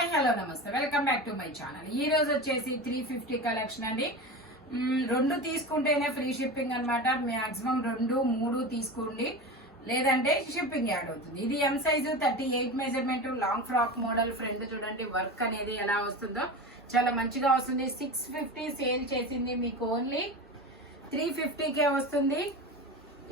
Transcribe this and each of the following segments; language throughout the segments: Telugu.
హాయ్ హలో నమస్తే, welcome back to my channel. ఈ రోజు వచ్చేసి 350 కలెక్షన్ అండి. రెండు తీసుకుంటేనే ఫ్రీ షిప్పింగ్ అనమాట. మాక్సిమం 2-3 తీసుకోండి, లేదంటే షిప్పింగ్ యాడ్ అవుతుంది. ఇది ఎం size 38 measurement, long frock model. Front చూడండి వర్క్ అనేది ఎలా వస్తుందో చాలా మంచిగా వస్తుంది. 650 సేల్ చేసింది, మీకు ఓన్లీ 350కే వస్తుంది.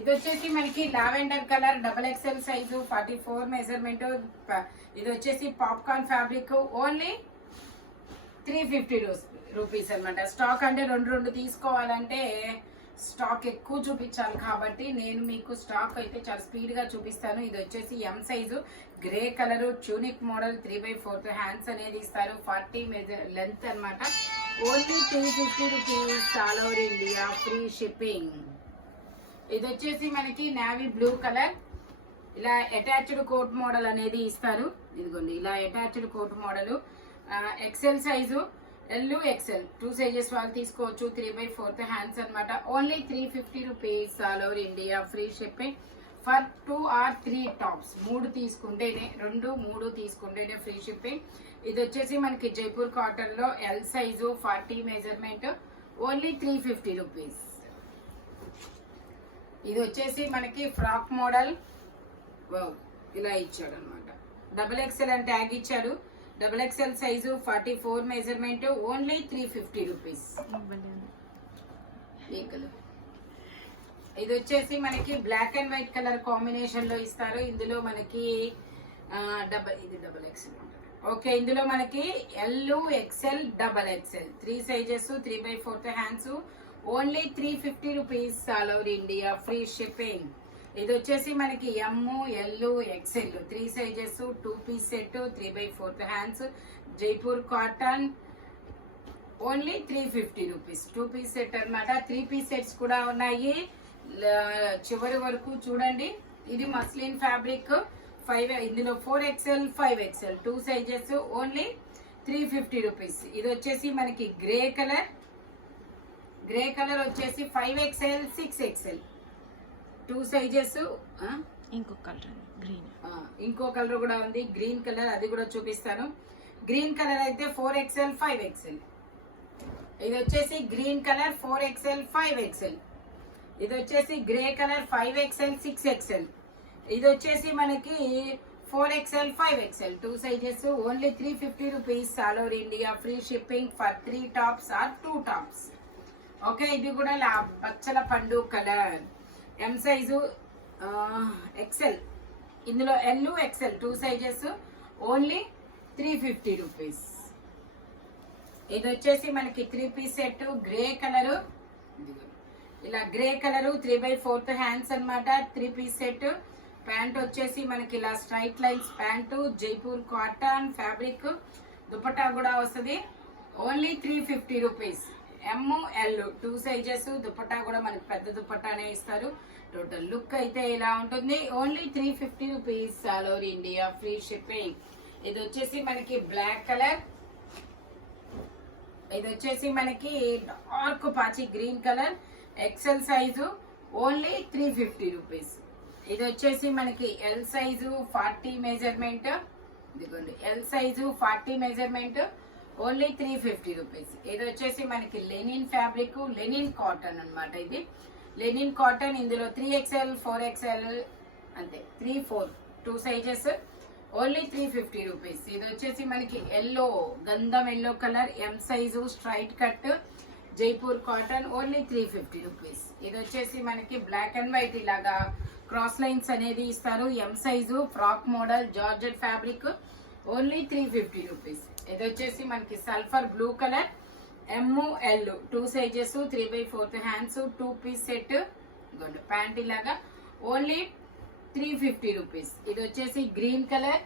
ఇది వచ్చేసి మనకి lavender colour, XXL size, 44 measurement. ఇది వచ్చేసి పాప్కార్న్ ఫ్యాబ్రిక్, ఓన్లీ 350 రూపీస్ అనమాట. స్టాక్ అంటే రెండు తీసుకోవాలంటే స్టాక్ ఎక్కువ చూపించాలి, కాబట్టి నేను మీకు స్టాక్ అయితే చాలా స్పీడ్ గా చూపిస్తాను. ఇది వచ్చేసి M size, grey colour, tunic model, 3/4 hands అనేది ఇస్తారు. 40 మెజర్ లెంత్ అనమాట. Only 350 rupees, all over India free shipping. ఇది వచ్చేసి మనకి నావీ బ్లూ కలర్, ఇలా అటాచ్డ్ కోట్ మోడల్ అనేది ఇస్తారు. ఇదిగోండి ఇలా attached coat model. XL size, XL 2 sizes వాళ్ళు తీసుకోవచ్చు. 3/4 హ్యాండ్స్ అనమాట. Only 350 rupees, all over India free shipping for 2 or 3 tops. 3 తీసుకుంటేనే, 2-3 తీసుకుంటేనే ఫ్రీ షిప్పింగ్. ఇది వచ్చేసి మనకి జైపూర్ కాటన్ లో L size, 40 measurement, only 350 rupees. ఇది వచ్చేసి మనకి ఫ్రాక్ మోడల్, ఇలా ఇచ్చాడు అనమాట. XXL అని ట్యాగ్ ఇచ్చాడు. XXL size, 44 measurement, only 350 rupees. ఇది వచ్చేసి మనకి black and white colour combination లో ఇస్తారు. ఇందులో మనకి ఇది XXL ఓకే. ఇందులో మనకి L, XL, XXL 3 sizes, 3/4 hands, only 350 rupees, all over India free shipping. ఇది వచ్చేసి మనకి M, L, XL 3 sizes, 2 piece set, 3/4 hands, Jaipur cotton, only 350 rupees. 2 piece set అనమాట. 3 పీస్ సెట్స్ కూడా ఉన్నాయి. చివరి వరకు చూడండి. ఇది మస్లిన్ ఫ్యాబ్రిక్, ఇందులో 4XL, 5XL 2 sizes, only 350 rupees. ఇది వచ్చేసి మనకి గ్రే కలర్ వచ్చేసి 5XL, 6XL 2 సైజెస్. ఇంకో కలర్ గ్రీన్, ఇంకో కలర్ కూడా ఉంది, గ్రీన్ కలర్, అది కూడా చూపిస్తాను. గ్రీన్ కలర్ అయితే 4XL, 5XL. ఇది వచ్చేసి గ్రీన్ కలర్ 4XL, 5XL. ఇది వచ్చేసి గ్రే కలర్ 5XL, 6XL. ఇది వచ్చేసి మనకి 4XL, 5XL 2 sizes, only 350 rupees, all over India free shipping for 3 tops or 2 tops. Okay. ఇది కూడా పచ్చల పండు కలర్, ఎం సైజు, XL. ఇందులో L, XL 2 sizes, only 350 rupees. ఇది వచ్చేసి మనకి 3 పీస్ సెట్, గ్రే కలరు, ఇలా గ్రే కలరు, 3/4 హ్యాండ్స్ అనమాట. 3 పీస్ సెట్. ప్యాంట్ వచ్చేసి మనకి ఇలా straight lines pant, Jaipur cotton fabric, dupatta కూడా వస్తుంది. Only 350 rupees. M, L 2 sizes, dupatta కూడా మనకి పెద్ద దుపట్టానే ఇస్తారు. టోటల్ లుక్ అయితే ఇలా ఉంటుంది. Only 350 rupees, all over India free shipping. ఇది వచ్చేసి మనకి బ్లాక్ కలర్, ఇది వచ్చేసి మనకి డార్క్ పాచి green colour, XL size, only 350 rupees. ఇది వచ్చేసి మనకి L సైజు, 40 మెజర్మెంట్. ఇదిగోండి L size, 40 measurement, only 350 rupees. ఇది వచ్చేసి మనకి లెనిన్ ఫ్యాబ్రిక్, లెనిన్ కాటన్ అనమాట. ఇది లెనిన్ కాటన్. ఇందులో 3XL, 4XL అంతే, 3-4 2 సైజెస్, ఓన్లీ 350 రూపీస్. ఇది వచ్చేసి మనకి ఎల్లో, గంధం yellow colour, M size, straight cut, Jaipur cotton, only 350 rupees. ఇది వచ్చేసి మనకి బ్లాక్ అండ్ వైట్ ఇలాగా క్రాస్ లైన్స్ అనేది ఇస్తారు. M size, frock model, georgette fabric, only 350 rupees. ఇది వచ్చేసి మనకి sulphur blue colour, M, L 2 sizes, 3/4 hands, 2 piece set, pant ఇలాగా, ఓన్లీ 350 రూపీస్. ఇది వచ్చేసి green colour,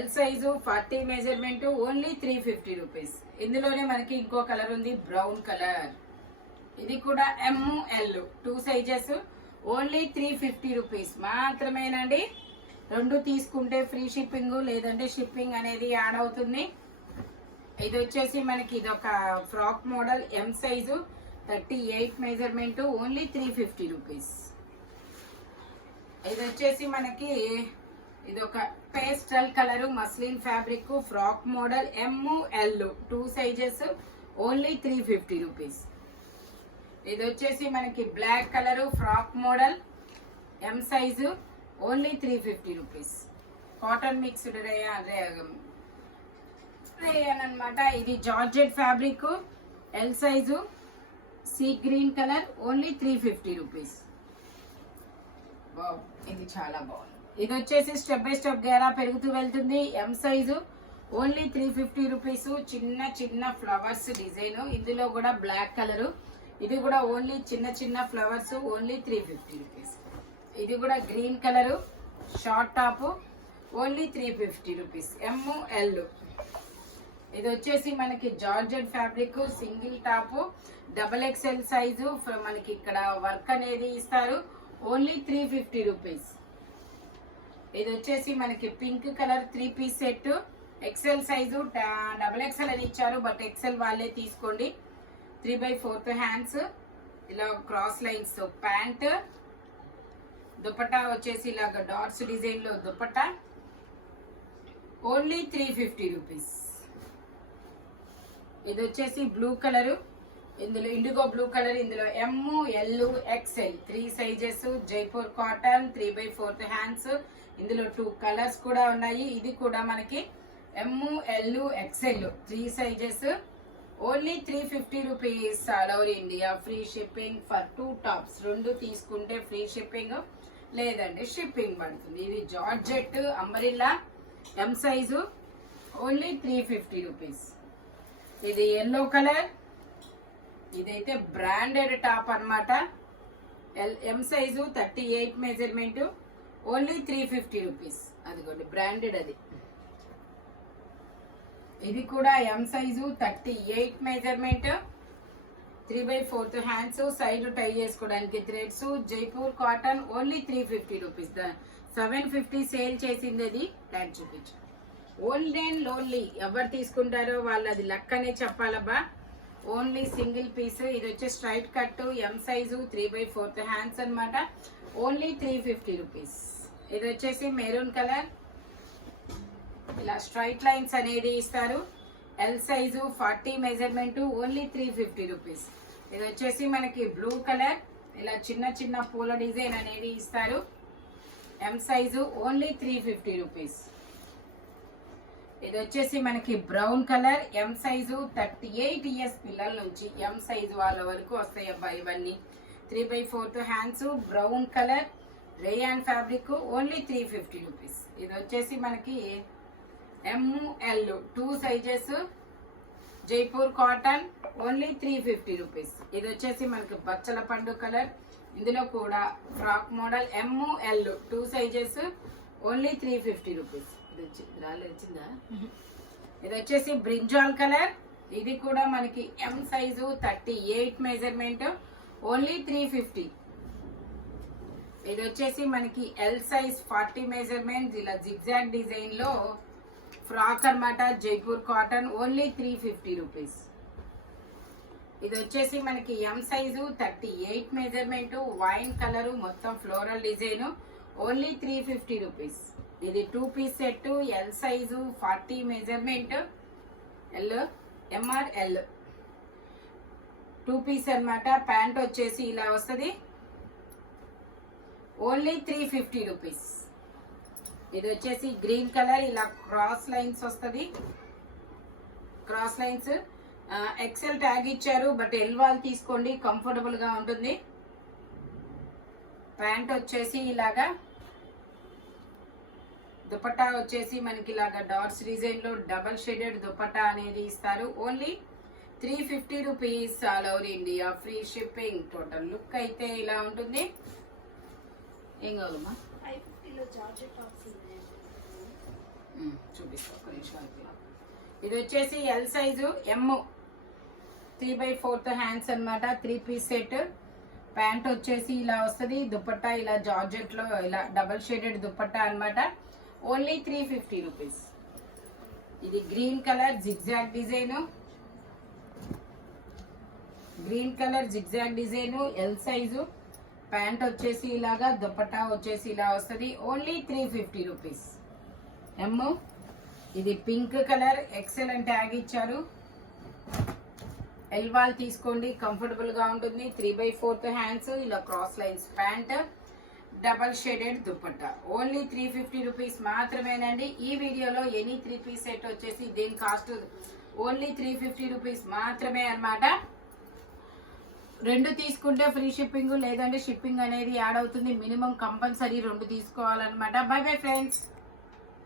L size, 40 measurement, only 350 rupees. ఇందులోనే మనకి ఇంకో కలర్ ఉంది, బ్రౌన్ కలర్. ఇది కూడా M, L 2 sizes, only 350 rupees మాత్రమేనండి. 2 తీసుకుంటే ఫ్రీ షిప్పింగ్, లేదంటే షిప్పింగ్ అనేది యాడ్ అవుతుంది. ఇది వచ్చేసి మనకి ఇది ఒక frock model, M size, 38 measurement, only 350 rupees. ఇది వచ్చేసి మనకి ఇది ఒక pastel colour muslin fabric frock model ML 2 sizes only 350 rupees. ఇది వచ్చేసి మనకి black colour frock model M size only 350 rupees. Cotton mixed rayon అన్నమాట. ఇది georgette fabric L size sea green colour only 350 rupees. ఇది చాలా బాగుంది. ఇది వచ్చేసి స్టెప్ బై స్టెప్ గేరా పెరుగుతూ వెళ్తుంది. M size only 350 rupees. చిన్న చిన్న ఫ్లవర్స్ డిజైన్, ఇందులో కూడా బ్లాక్ కలర్. ఇది కూడా ఓన్లీ చిన్న చిన్న ఫ్లవర్స్ ఓన్లీ 350 రూపీస్. ఇది కూడా green colour short top only 350 rupees. ML. ఇది వచ్చేసి మనకి georgette fabric single top XXL size. మనకి ఇక్కడ వర్క్ అనేది ఇస్తారు ఓన్లీ 350 రూపీస్. ఇది వచ్చేసి మనకి pink colour 3 piece set XL size. XXL అని ఇచ్చారు బట్ XL వాళ్ళే తీసుకోండి. 3/4 హ్యాండ్స్, ఇలా క్రాస్ లైన్స్ తో ప్యాంట్. దుపట్టా వచ్చేసి ఇలాగ డాట్స్ డిజైన్ లో దుపట్టా ఓన్లీ 350 రూపీస్. ఇది వచ్చేసి బ్లూ కలర్, ఇందులో ఇండిగో బ్లూ కలర్. ఇందులో ML XL 3 sizes Jaipur cotton 3/4 hands. ఇందులో 2 కలర్స్ కూడా ఉన్నాయి. ఇది కూడా మనకి ML XL 3 sizes only 350 rupees. All over India free shipping for 2 tops. 2 తీసుకుంటే ఫ్రీ షిప్పింగ్, లేదంటే షిప్పింగ్ పడుతుంది. ఇది georgette umbrella M size only 350 rupees. ఇది ఎల్లో కలర్. ఇదైతే బ్రాండెడ్ టాప్ అన్నమాట. M size 38 measurement only 350 rupees. అదిగోండి బ్రాండెడ్ అది. ఇది కూడా M size 38 measurement 3/4 hands. Side tie చేసుకోవడానికి threads. Jaipur cotton only 350 rupees. 750 sale చేసింది అది. ట్యాగ్ చూపించు. ఓన్లీ అండ్ లోన్లీ ఎవరు తీసుకుంటారో వాళ్ళు అది లక్ అనే చెప్పాలబ్బా. Only single piece. ఇది వచ్చి straight cut M size 3/4 hands అన్నమాట. Only 350 rupees. ఇది వచ్చేసి మెరూన్ కలర్, ఇలా స్ట్రైట్ లైన్స్ అనేది ఇస్తారు. L size 40 measurement only 350 rupees. ఇది వచ్చేసి మనకి బ్లూ కలర్, ఇలా చిన్న చిన్న పూల డిజైన్ అనేది ఇస్తారు. M size only 350 rupees. ఇది వచ్చేసి మనకి brown colour M size 38 years పిల్లల నుంచి M సైజు వాళ్ళ వరకు వస్తాయి అబ్బా ఇవన్నీ. 3/4 hands brown colour rayon fabric only 350 rupees. ఇది వచ్చేసి మనకి ML 2 sizes Jaipur cotton only 350 rupees. ఇది వచ్చేసి మనకి బచ్చల పండు కలర్, ఇందులో కూడా frock model ML 2 sizes only 350 rupees. వచ్చిందా? ఇది వచ్చేసి బ్రింజాల్ కలర్. ఇది కూడా మనకి M సైజు 38 మెజర్మెంట్ ఓన్లీ 350. ఇది వచ్చేసి మనకి L సైజ్ 40 మెజర్మెంట్, ఇలా జిగ్జాగ్ డిజైన్ లో ఫ్రాక్ అన్నమాట. Jaipur cotton only 350 rupees. ఇది వచ్చేసి మనకి M size 38 measurement wine colour మొత్తం ఫ్లోరల్ డిజైన్ ఓన్లీ 350 రూపీస్. ఇది 2 piece set L size 40 measurement MRL 2 piece అన్నమాట. ప్యాంట్ వచ్చేసి ఇలా వస్తుంది ఓన్లీ 350 రూపీస్. ఇది వచ్చేసి గ్రీన్ కలర్, ఇలా క్రాస్ లైన్స్ వస్తుంది. క్రాస్ లైన్స్ XL ట్యాగ్ ఇచ్చారు బట్ L వాళ్ళు తీసుకోండి, కంఫర్టబుల్ గా ఉంటుంది. ప్యాంట్ వచ్చేసి ఇలాగా, దుపట్టా వచ్చేసి మనకి ఇలాగా డాట్స్ డిజైన్ లో డబల్ షేడెడ్ దుపట్టా అనేది ఇస్తారు. Only 350 rupees. All over India free shipping. Total look అయితే ఇలా ఉంటుంది. ఏం కావాలమ్మా? చూపిస్తా. ఇది వచ్చేసి L సైజు M 3/4 హ్యాండ్స్ అన్నమాట. 3 పీస్ సెట్. ప్యాంట్ వచ్చేసి ఇలా వస్తుంది. దుపట్టా ఇలా జార్జెట్ లో ఇలా డబల్ షేడెడ్ దుపట్టా అన్నమాట. Only 350 rupees. ఇది green colour zigzag design, green colour zigzag design L size. Pant వచ్చేసి ఇలాగా, దుపట్టా వచ్చేసి ఇలా వస్తుంది. Only 350 rupees. ఎమ్ము ఇది పింక్ కలర్, ఎక్సెలెంట్ ట్యాగ్ ఇచ్చారు. ఎల్వాల్ తీసుకోండి, కంఫర్టబుల్ గా ఉంటుంది. 3/4 హ్యాండ్స్, ఇలా cross lines pant, double shaded dupatta. Only 350 rupees మాత్రమేనండి. ఈ వీడియోలో ఎనీ 3 పీస్ సెట్ వచ్చేసి దీని కాస్ట్ ఓన్లీ 350 రూపీస్ మాత్రమే అన్నమాట. 2 తీసుకుంటే ఫ్రీ షిప్పింగ్, లేదంటే షిప్పింగ్ అనేది యాడ్ అవుతుంది. మినిమం కంపల్సరీ 2 తీసుకోవాలన్నమాట. By bye friends.